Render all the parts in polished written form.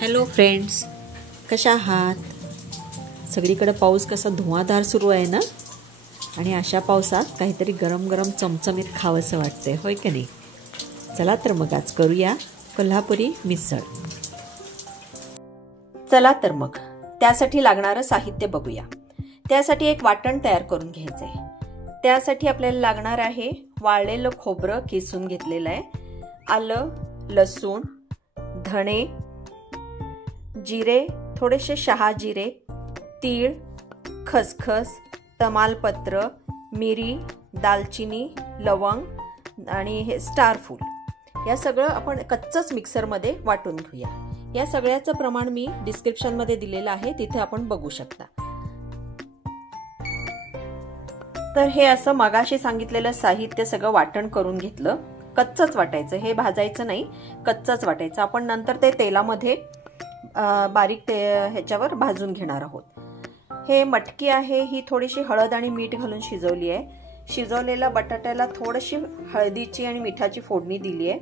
Hello friends, कशा आहात? सगळीकडे पाऊस कसा धुवाधार सुरू आहे ना, आणि अशा पावसात काहीतरी गरम गरम चमचमीत खावंसं वाटतंय, होय की नाही? चला तर मग आज करूया कोल्हापुरी मिसळ. चला तर मग त्यासाठी लागणारं साहित्य बघूया. त्यासाठी एक वाटण तयार करून घ्यायचं आहे. त्यासाठी आपल्याला लागणार आहे वाळलेलं खोबरं किसून घेतलेलं आहे, आलं, लसूण, धणे, जिरे, थोडेसे शहाजिरे, तीळ, खसखस, तमालपत्र, मिरी, दालचिनी, लवंग आणि हे स्टार फूल. या सगळं आपण कच्चंच मिक्सरमध्ये वाटून घेऊया. या सगळ्याचं प्रमाण मी डिस्क्रिप्शनमध्ये दिलेलं आहे, तिथे आपण बघू शकता. तर हे असं मगाशी सांगितलेलं साहित्य सगळं वाटण करून घेतलं. कच्चंच वाटायचं, हे भाजायचं नाही, कच्चंच वाटायचं. आपण नंतर ते तेलामध्ये बारीक ह्याच्यावर भाजून घेणार आहोत. हे मटकी आहे, ही थोडीशी हळद आणि मीठ घालून शिजवली आहे. शिजवलेल्या बटाट्याला थोडीशी हळदीची आणि मिठाची फोडणी दिली आहे.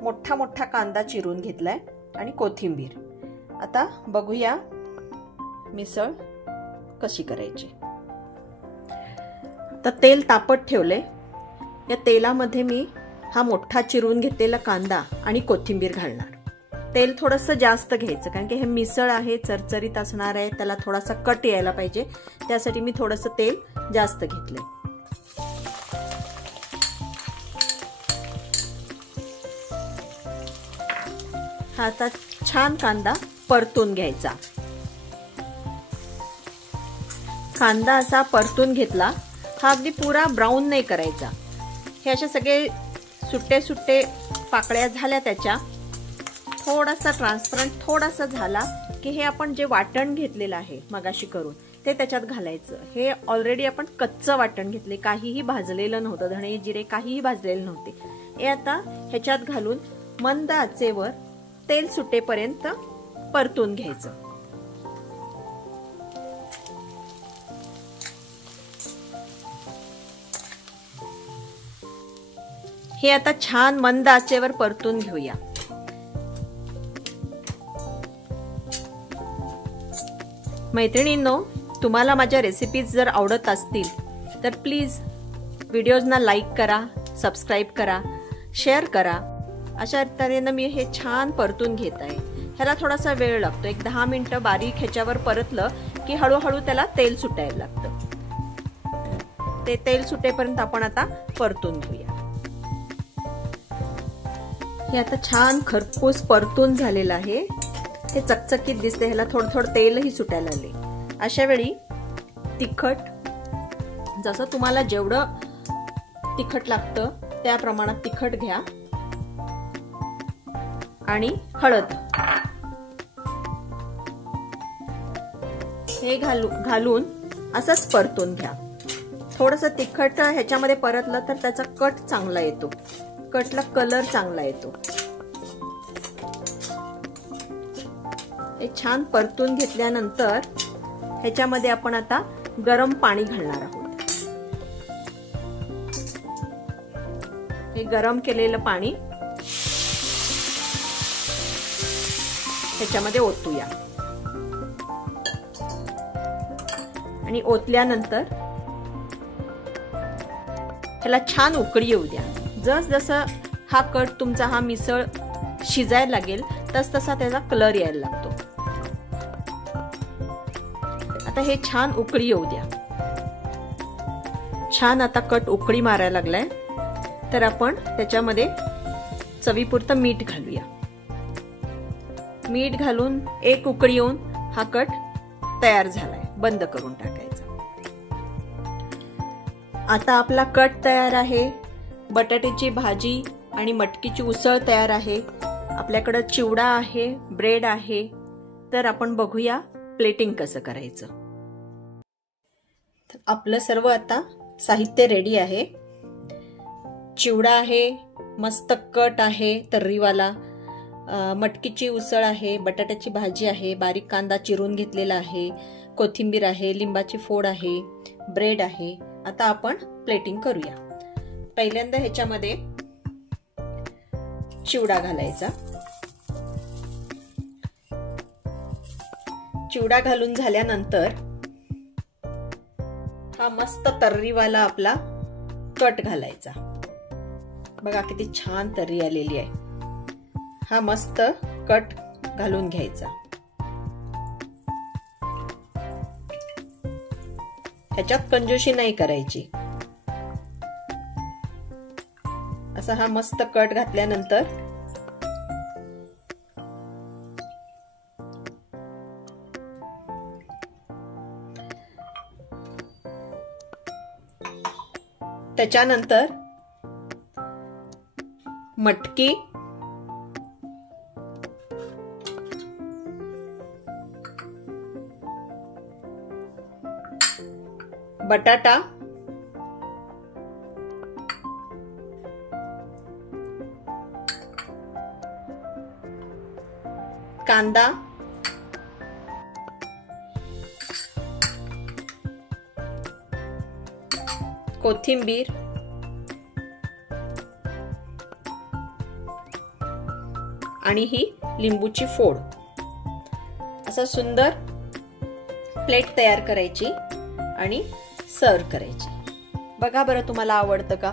मोठा मोठा कांदा चिरून घेतलाय आणि कोथिंबीर. आता बघूया मिसळ कशी करायची. तर तेल तापत ठेवले. या तेलामध्ये मी हा मोठा चिरून घेतलेला कांदा आणि कोथिंबीर घालणार. तेल थोडंसं जास्त घ्यायचं, कारण की हे मिसळ आहे, चरचरीत असणार आहे, त्याला थोडासा कट यायला पाहिजे. त्यासाठी मी थोडंसं तेल जास्त घेतले. हा आता छान कांदा परतून घ्यायचा. कांदा असा परतून घेतला. हा अगदी पुरा ब्राऊन नाही करायचा. हे असे सगळे सुट्टे सुट्टे पाकळ्या झाल्या, त्याच्या थोडासा ट्रान्सपरंट थोडासा झाला की हे आपण जे वाटण घेतलेलं आहे मगाशी करून ते त्याच्यात घालायचं. हे ऑलरेडी आपण कच्चं वाटण घेतले, काहीही भाजलेलं नव्हतं, धणे जिरे काहीही भाजलेले नव्हते. हे आता ह्याच्यात घालून मंद आचेवर तेल सुटेपर्यंत परतून घ्यायचं. हे आता छान मंद आचेवर परतून घेऊया. मैत्रिणींनो, तुम्हाला माझ्या रेसिपीज जर आवडत असतील तर प्लीज व्हिडिओजना लाईक करा, सबस्क्राईब करा, शेअर करा. अशा तऱ्हेनं मी हे छान परतून घेत आहे. ह्याला थोडासा वेळ लागतो. एक 10 मिनिटं बारीक ह्याच्यावर परतलं की हळूहळू त्याला तेल सुटायला लागतं. ते तेल सुटेपर्यंत आपण आता परतून घेऊया. हे आता छान खरपूस परतून झालेलं आहे. हे चकचकीत दिसते. ह्याला थोडं थोडं तेलही सुटायला लागले. अशा वेळी तिखट, जसं तुम्हाला जेवढं तिखट लागतं त्या प्रमाणात तिखट घ्या आणि हळद हे घालून असंच परतून घ्या. थोडंसं तिखट ह्याच्यामध्ये परतलं तर त्याचा कट चांगला येतो, कटला कलर चांगला येतो. हे छान परतून घेतल्यानंतर ह्याच्यामध्ये आपण आता गरम पाणी घालणार आहोत. हे गरम केलेलं पाणी ह्याच्यामध्ये ओतूया आणि ओतल्यानंतर ह्याला छान उकळी येऊ द्या. जसजसं हा कट तुमचा हा मिसळ शिजायला लागेल तस तसा त्याचा कलर यायला लागतो. आता हे छान उकळी येऊ द्या. छान आता कट उकळी मारायला लागलाय, तर आपण त्याच्यामध्ये चवीपुरतं मीठ घालूया. मीठ घालून एक उकळी येऊन हा कट तयार झालाय. बंद करून टाकायचा. आता आपला कट तयार आहे. बटाट्याची भाजी आणि मटकीची उसळ तयार आहे. आपल्याकडे चिवडा आहे, ब्रेड आहे. तर आपण बघूया प्लेटिंग कसं करायचं. तर आपलं सर्व आता साहित्य रेडी आहे. चिवडा आहे, मस्त कट आहे तर्रीवाला, मटकीची उसळ आहे, बटाट्याची भाजी आहे, बारीक कांदा चिरून घेतलेला आहे, कोथिंबीर आहे, लिंबाची फोड आहे, ब्रेड आहे. आता आपण प्लेटिंग करूया. पहिल्यांदा ह्याच्यामध्ये चिवडा घालायचा. चिवडा घालून झाल्यानंतर हा मस्त तर्रीवाला आपला कट घालायचा. बघा किती छान तर्री आलेली आहे. हा मस्त कट घालून घ्यायचा. ह्याच्यात कंजूशी नाही करायची. असा हा मस्त कट घातल्यानंतर त्याच्यानंतर मटकी, बटाटा, कांदा, कोथिंबीर, आणि ही लिंबूची फोड. असं सुंदर प्लेट तयार करायची आणि सर्व करायची. बघा बरं तुम्हाला आवडतं का?